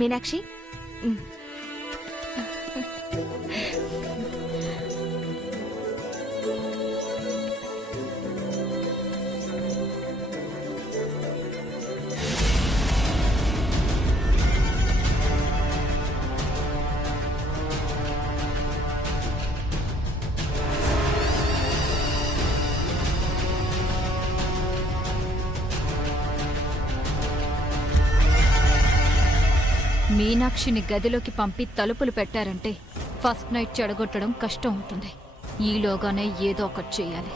మీనాక్షి మీనాక్షిని గదిలోకి పంపి తలుపులు పెట్టారంటే ఫస్ట్ నైట్ చెడగొట్టడం కష్టం అవుతుంది. ఈలోగానే ఏదో ఒకటి చేయాలి.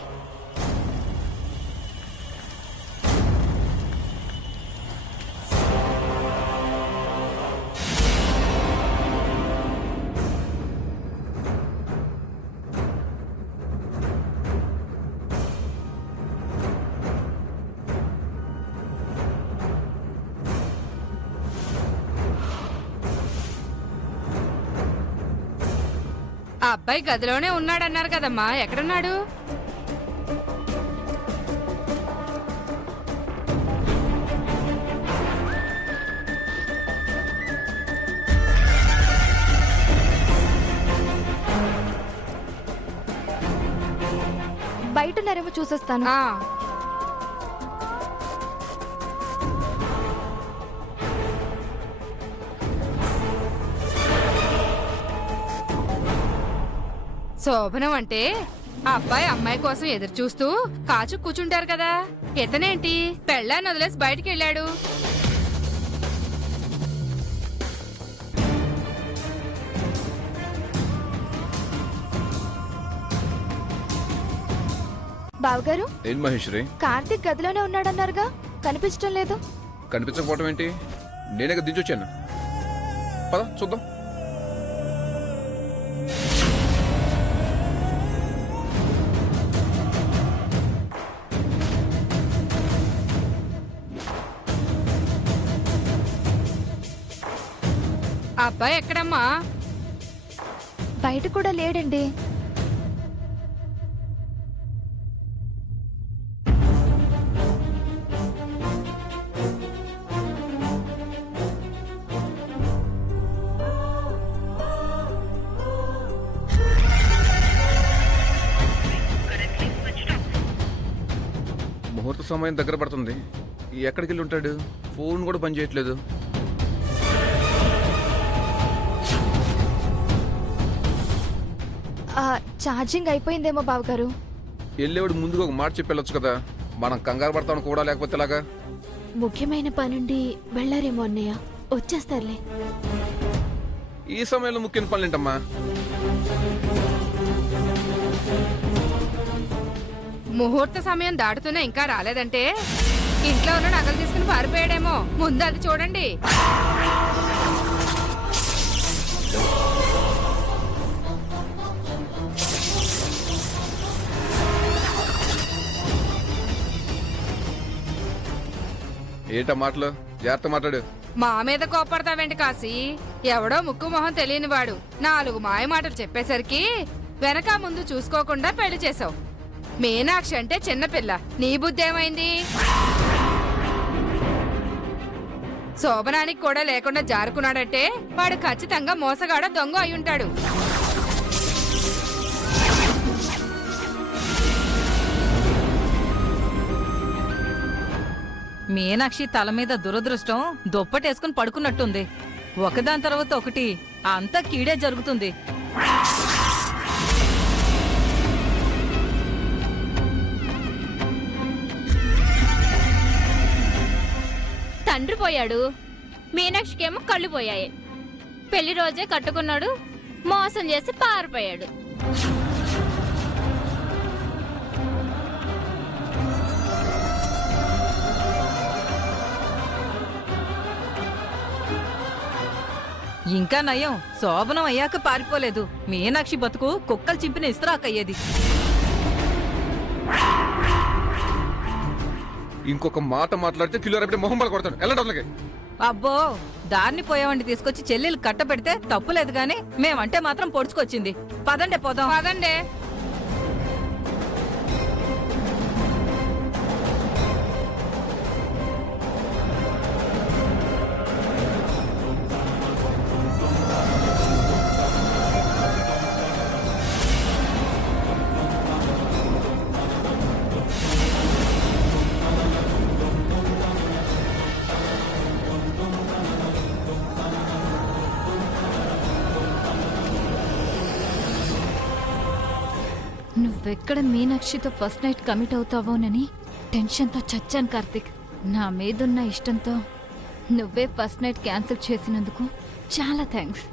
ఆ అబ్బాయి గదిలోనే ఉన్నాడన్నారు కదమ్మా, ఎక్కడున్నాడు? బయటన్నారేమో చూసొస్తాను. శోభనం అంటే ఆ అబ్బాయి అమ్మాయి కోసం ఎదురు చూస్తూ కాచు కూర్చుంటారు కదా, ఇతనేంటి పెళ్ళాన్ని వదిలేసి బయటికి వెళ్ళాడు? బావగారు, ఏంటి మహేశ్వరి, కార్తీక్ గదిలోనే ఉన్నాడన్నారుగా, కనిపించడం లేదు. కనిపించకపోవటం ఏంటి? నేనే దించొచ్చాను. పద చూద్దాం. ఆ అబ్బాయి ఎక్కడమ్మా? బయట కూడా లేడండి. ముహూర్త సమయం దగ్గర పడుతుంది. ఎక్కడికి వెళ్ళి ఉంటాడు? ఫోన్ కూడా పని చేయట్లేదు. ఛార్జింగ్ అయిపోయిందేమో బావగారు. వెళ్ళేవాడు ముందుగా ఒక మాట చెప్పి వెళ్ళొచ్చు కదా. మనం కంగారు పడతాను కూడా, లేకపోతే ఎలాగా? ముఖ్యమైన పనుండి వెళ్ళారేమో అన్నయ్య, వచ్చేస్తారులే. ఈ సమయంలో ముఖ్యమైన పనులు ఏంటమ్మా? ముహూర్త సమయం దాటుతూనే ఇంకా రాలేదంటే ఇంట్లో ఉన్న నగలు తీసుకుని పారిపోయాడేమో. ముందు అది చూడండి. ఏంటా మాటలు? జాగ్రత్త మాట్లాడు. మా మీద కోపడతావేంటి కాశీ? ఎవడో ముక్కు మొహం తెలియనివాడు 4 మాయ మాటలు చెప్పేసరికి వెనక ముందు చూసుకోకుండా పెళ్లి చేసావు. మీనాక్షి అంటే చిన్నపిల్ల, నీ బుద్ధి ఏమైంది? శోభనానికి కూడా లేకుండా జారుకున్నాడంటే వాడు ఖచ్చితంగా మోసగాడ, దొంగ అయ్యుంటాడు. మీనాక్షి తల మీద దురదృష్టం దుప్పటేసుకుని పడుకున్నట్టుంది. ఒకదాని తర్వాత ఒకటి అంతా కీడే జరుగుతుంది. తండ్రి పోయాడు, మీనాక్షికేమో కళ్ళు పోయాయి. పెళ్లి రోజే కట్టుకున్నాడు, మోసం చేసి పారిపోయాడు. ఇంకా నయం, శోభనం అయ్యాక పారిపోలేదు. మీనాక్షి బతుకు కుక్కలు చింపిన ఇస్త్రాకయ్యేది. ఇంకొక మాట మాట్లాడితే కిలో రేపటి మొహం పడ కొడతాను. వెళ్ళండి. అబ్బో, దారిని పోయేవాడిని తీసుకొచ్చి చెల్లెలు కట్ట పెడితే తప్పులేదు గాని మేమంటే మాత్రం పొడుచుకొచ్చింది. పదండే పోదాం. పదండే. నువ్వెక్కడ మీనాక్షితో ఫస్ట్ నైట్ కమిట్ అవుతావోనని టెన్షన్తో చచ్చాను కార్తిక్. నా మీదున్న ఇష్టంతో నువ్వే ఫస్ట్ నైట్ క్యాన్సిల్ చేసినందుకు చాలా థ్యాంక్స్.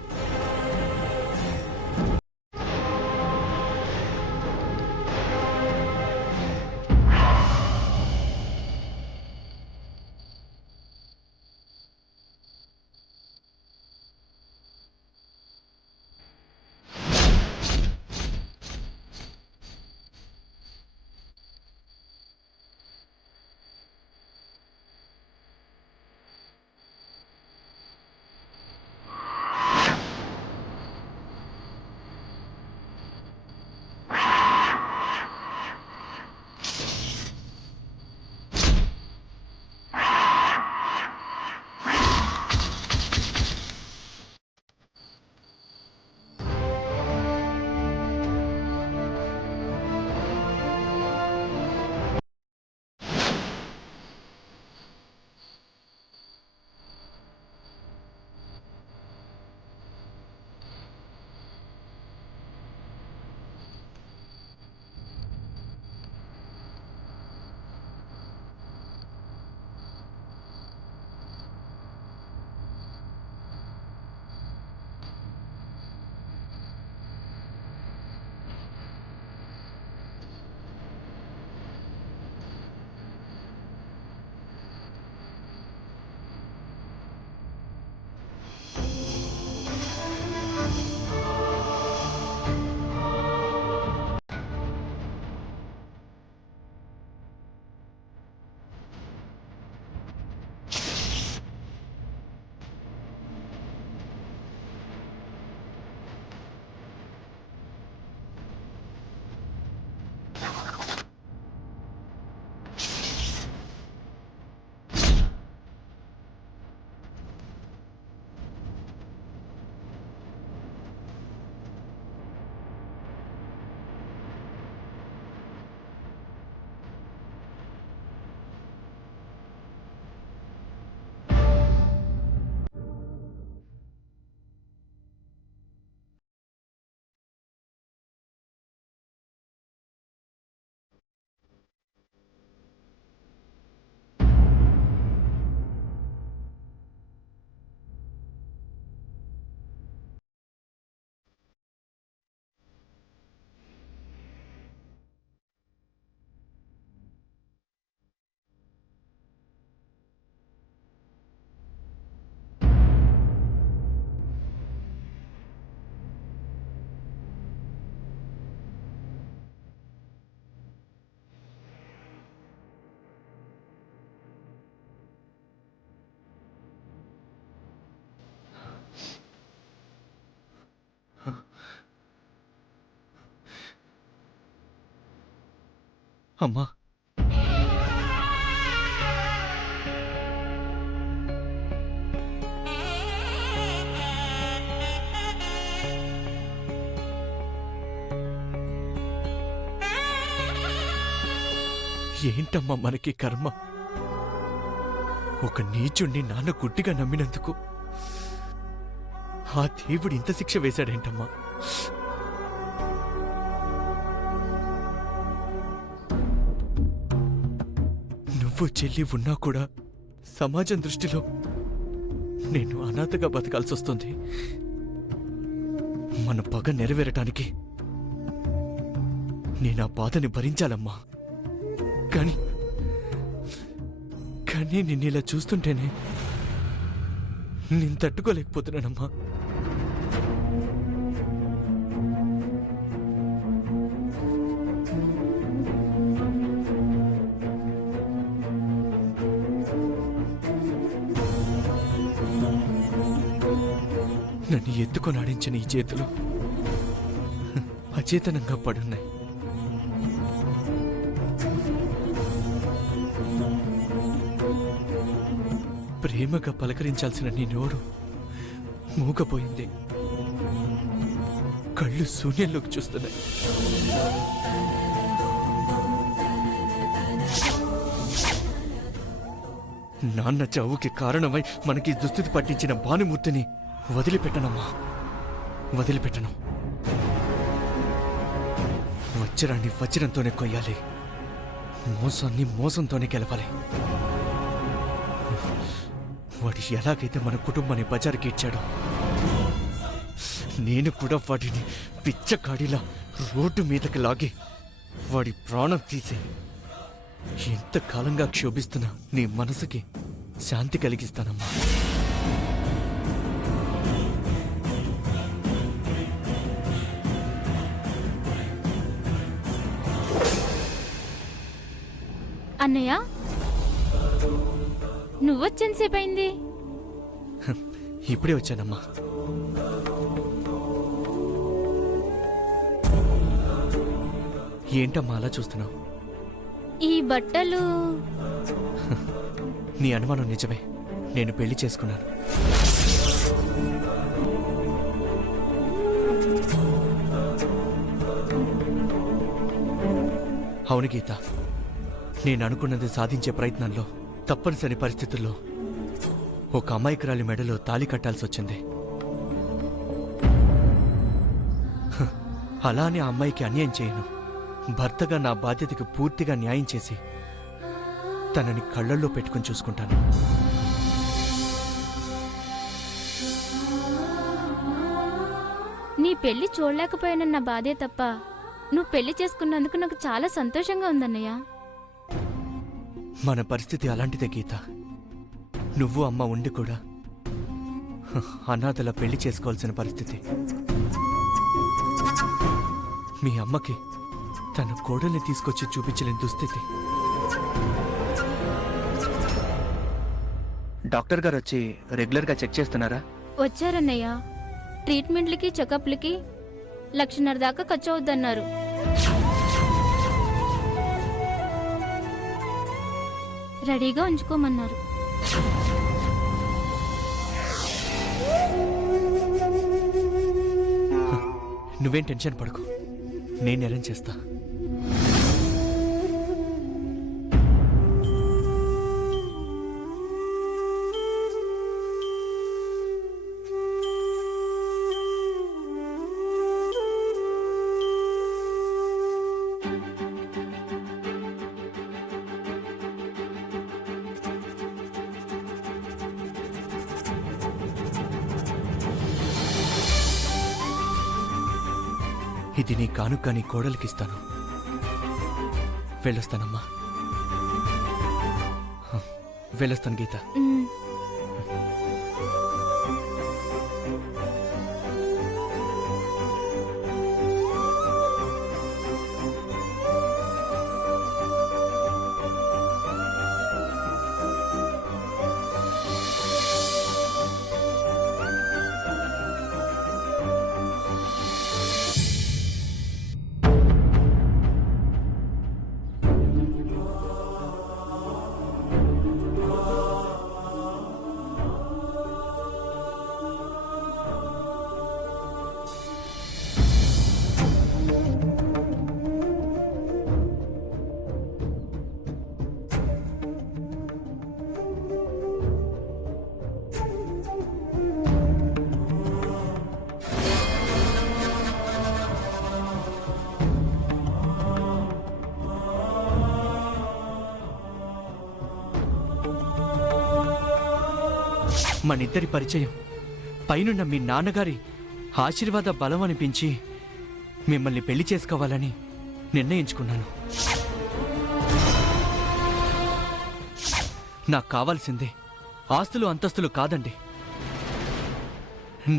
అమ్మా, ఏంటమ్మా మనకి కర్మ? ఒక నీచుణ్ణి నాన్న గుడ్డిగా నమ్మినందుకు ఆ దేవుడు ఇంత శిక్ష వేశాడేంటమ్మా? నువ్వు చెల్లి ఉన్నా కూడా సమాజం దృష్టిలో నేను అనాథగా బతకాల్సొస్తుంది. మన పగ నెరవేరటానికి నేను ఆ బాధని భరించాలమ్మా. కానీ నిన్నిలా చూస్తుంటేనే నేను తట్టుకోలేకపోతున్నానమ్మా. నన్ను ఎత్తుకొని ఆడించిన ఈ చేతులు అచేతనంగా పడున్నాయి. ప్రేమగా పలకరించాల్సిన నీ నోరు మూగపోయింది. కళ్ళు శూన్యంలోకి చూస్తున్నాయి. నాన్న చావుకి కారణమై మనకి దుస్థితి పట్టించిన భానుమూర్తిని వదిలిపెట్టనమ్మా, వదిలిపెట్టను. వజ్రాన్ని వజ్రంతోనే కొయ్యాలి, మోసాన్ని మోసంతోనే గెలవాలి. వాడు ఎలాగైతే మన కుటుంబాన్ని బజారుకి ఇచ్చాడో, నేను కూడా వాడిని పిచ్చకాడిలా రోడ్డు మీదకి లాగి వాడి ప్రాణం తీసి ఎంతకాలంగా క్షోభిస్తున్న నీ మనసుకి శాంతి కలిగిస్తానమ్మా. అన్నయ్య, నువ్వొచ్చేంతసేపు అయింది? ఇప్పుడే వచ్చానమ్మా. ఏంటమ్మా అలా చూస్తున్నావు? ఈ బట్టలు నీ అనుమానం నిజమే, నేను పెళ్లి చేసుకున్నాను. అవును గీత, నేను అనుకున్నది సాధించే ప్రయత్నంలో తప్పనిసరి పరిస్థితుల్లో ఒక అమాయకురాలి మెడలో తాళి కట్టాల్సి వచ్చింది. అలానే ఆ అమ్మాయికి అన్యాయం చేయను. భర్తగా నా బాధ్యతకి పూర్తిగా న్యాయం చేసి తనని కళ్ళల్లో పెట్టుకుని చూసుకుంటాను. నీ పెళ్లి చూడలేకపోయానన్న బాధే తప్ప నువ్వు పెళ్లి చేసుకున్నందుకు నాకు చాలా సంతోషంగా ఉందన్నయ్య. మన పరిస్థితి అలాంటిదే గీత. నువ్వు అమ్మ ఉండి కూడా అనాథలా పెళ్లి చేసుకోవాల్సిన పరిస్థితి. మీ అమ్మకి తన కోడల్ని తీసుకొచ్చి చూపించలేని దుస్థితి. డాక్టర్ గారు వచ్చి రెగ్యులర్గా చెక్ చేస్తున్నారా? వచ్చారన్నయ్య. ట్రీట్మెంట్లకి చెకప్లకి 1,50,000 దాకా ఖర్చు అవుద్దన్నారు. రెడీగా ఉంచుకోమన్నారు. నువ్వేం టెన్షన్ పడకు, నేను అరేంజ్ చేస్తా. ఇది నీ కానుక నీ కోడలికిస్తాను. వెళ్ళొస్తానమ్మా. వెళ్ళొస్తాను గీత. ఉమ్. మనిద్దరి పరిచయం పైనున్న మీ నాన్నగారి ఆశీర్వాద బలం అనిపించి మిమ్మల్ని పెళ్లి చేసుకోవాలని నిర్ణయించుకున్నాను. నాకు కావాల్సిందే ఆస్తులు అంతస్తులు కాదండి,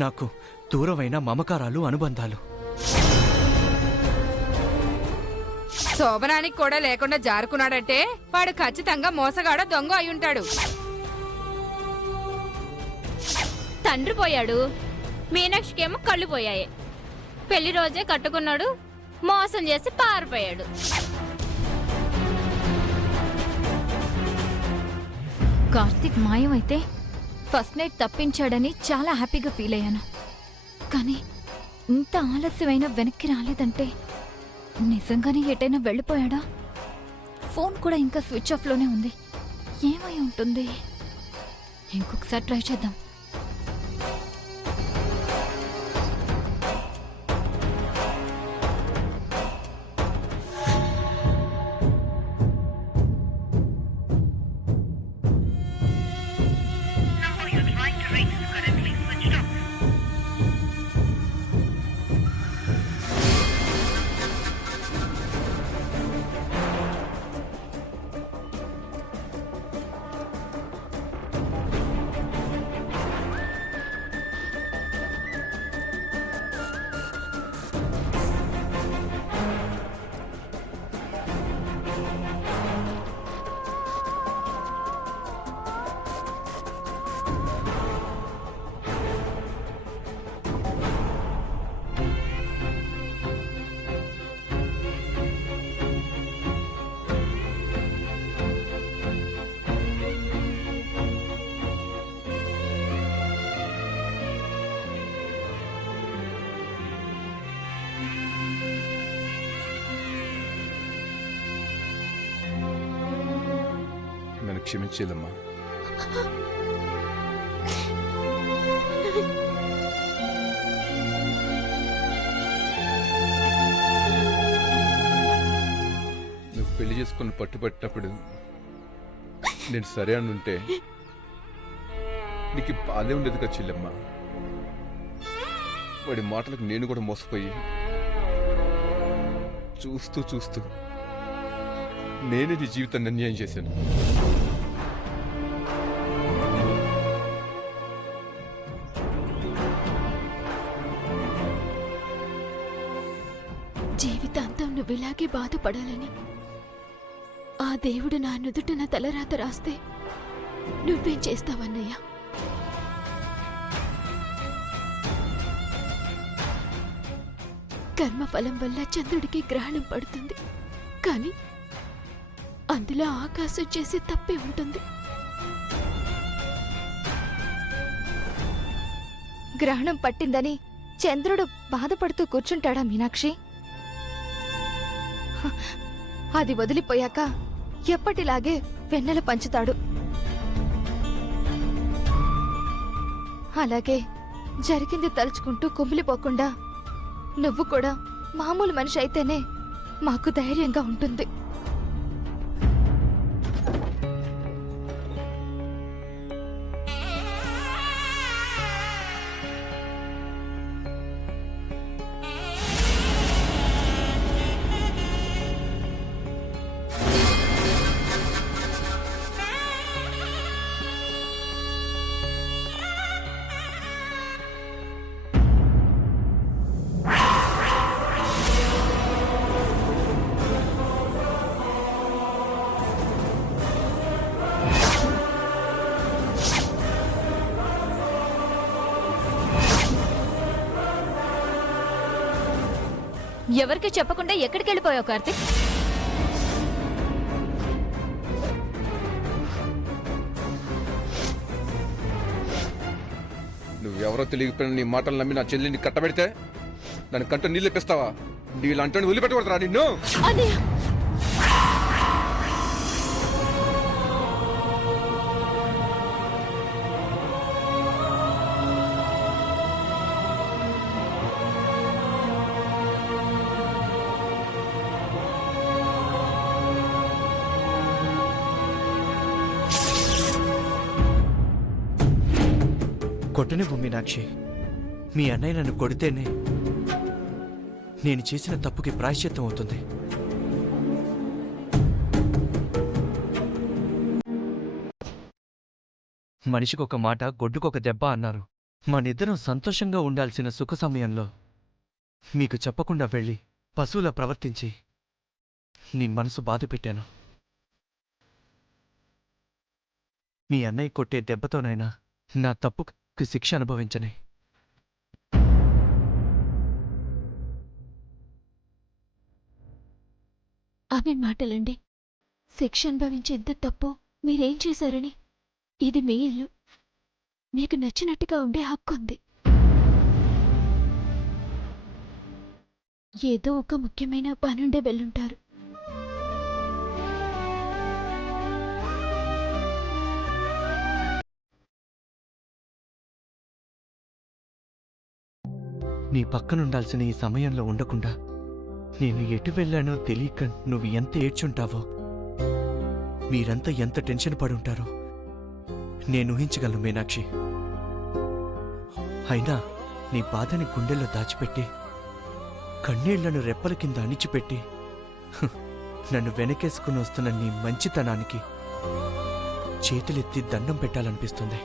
నాకు దూరమైన మమకారాలు అనుబంధాలు. శోభనానికి కూడా లేకుండా జారుకున్నాడంటే వాడు ఖచ్చితంగా మోసగాడ దొంగ అయి ఉంటాడు. తండ్రి పోయాడు, మీనాక్షికేమో కళ్ళు పోయాయి. పెళ్లి రోజే కట్టుకున్నాడు, మోసం చేసి పారిపోయాడు. కార్తీక్ మాయమైతే ఫస్ట్ నైట్ తప్పించాడని చాలా హ్యాపీగా ఫీల్ అయ్యాను. కానీ ఇంత ఆలస్యమైనా వెనక్కి రాలేదంటే నిజంగానే ఎటైనా వెళ్ళిపోయాడా? ఫోన్ కూడా ఇంకా స్విచ్ ఆఫ్లోనే ఉంది. ఏమై ఉంటుంది? ఇంకొకసారి ట్రై చేద్దాం. క్షమించేదమ్మా. నువ్వు పెళ్లి చేసుకుని పట్టుబట్టినప్పుడు నేను సరే అని ఉంటే నీకు బాధే ఉండేది కదా చెల్లెమ్మ. వాడి మాటలకు నేను కూడా మోసపోయి చూస్తూ చూస్తూ నేనే నీ జీవితాన్ని అన్యాయం చేశాను. జీవితాంతం నువ్వు ఇలాగే బాధపడాలని ఆ దేవుడు నా నుదుట నా తలరాత రాస్తే నువ్వేం చేస్తావన్నయ్య? కర్మఫలం వల్ల చంద్రుడికి గ్రహణం పడుతుంది, కానీ అందులో ఆకాశం చేసే తప్పే ఉంటుంది. గ్రహణం పట్టిందని చంద్రుడు బాధపడుతూ కూర్చుంటాడా మీనాక్షి? హ, అది వదిలిపోయాక ఎప్పటిలాగే వెన్నెల పంచుతాడు. అలాగే జరిగింది తలుచుకుంటూ కుమిలిపోకుండా నువ్వు కూడా మామూలు మనిషి అయితేనే మాకు ధైర్యంగా ఉంటుంది. ఎవరికి చెప్పకుండా ఎక్కడికి వెళ్ళిపోయావు కార్తిక్? నువ్వెవరో తెలియకపోయిన నీ మాటలు నమ్మి నా చెల్లిని కట్టబెడితే దాని కంట నీళ్ళు ఇప్పిస్తావా? నీళ్ళంటే వదిలిపెట్టకూడదురా నిన్ను. అన్నయ్య, కొట్టనివ్వు మీనాక్షి. మీ అన్నయ్య నన్ను కొడితేనే నేను చేసిన తప్పుకి ప్రాయశ్చిత్తం అవుతుంది. మనిషికొక మాట గొడ్డుకొక దెబ్బ అన్నారు. మనిద్దరం సంతోషంగా ఉండాల్సిన సుఖ సమయంలో మీకు చెప్పకుండా వెళ్ళి పశువులా ప్రవర్తించి నీ మనసు బాధ పెట్టాను. మీ అన్నయ్య కొట్టే దెబ్బతోనైనా నా తప్పుకి శిక్ష అనుభవించని. అవి మాటలండి. శిక్ష అనుభవించేంత తప్పు మీరేం చేశారని? ఇది మీ ఇల్లు, మీకు నచ్చినట్టుగా ఉండే హక్కు ఉంది. ఏదో ఒక ముఖ్యమైన పనుండే వెళ్ళుంటారు. నీ పక్కనుండాల్సిన ఈ సమయంలో ఉండకుండా నేను ఎటు వెళ్ళానో తెలియక నువ్వు ఎంత ఏడ్చుంటావో, మీరంతా ఎంత టెన్షన్ పడుంటారో నేను ఊహించగలను మీనాక్షి. అయినా నీ బాధని గుండెల్లో దాచిపెట్టి కన్నీళ్లను రెప్పల కింద అణిచిపెట్టి నన్ను వెనకేసుకుని వస్తున్న నీ మంచితనానికి చేతులెత్తి దండం పెట్టాలనిపిస్తుంది.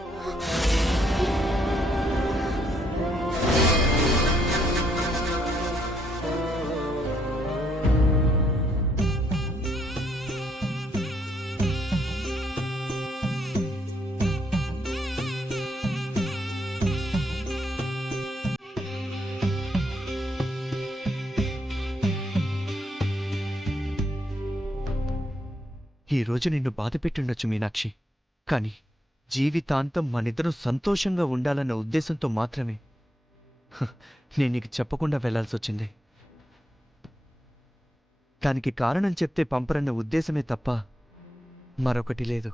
ఈ రోజు నిన్ను బాధపెట్టుండొచ్చు మీనాక్షి, కాని జీవితాంతం మనిద్దరం సంతోషంగా ఉండాలన్న ఉద్దేశంతో మాత్రమే నేను నీకు చెప్పకుండా వెళ్లాల్సొచ్చింది. దానికి కారణం చెప్తే పంపరన్న ఉద్దేశమే తప్ప మరొకటి లేదు.